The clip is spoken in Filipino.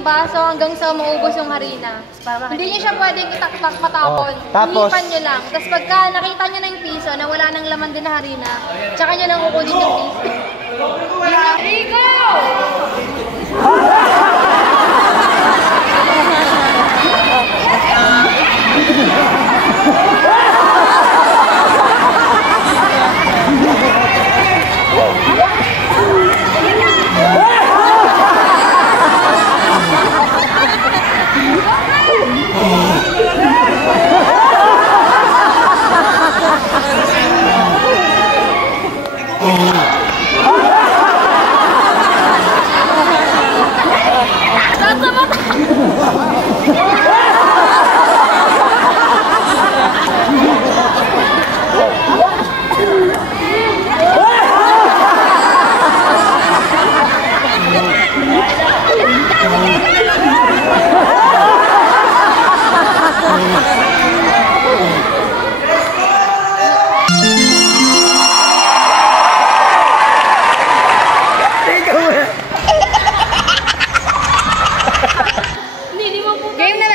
yung baso hanggang sa maubos yung harina. Hindi niyo siya pwedeng itaktak matapon. Tapos, Hinipan niyo lang. Tapos pagka nakita niyo na yung piso na wala nang laman din na harina, tsaka niyo lang kukunin yung piso. Rico! Game na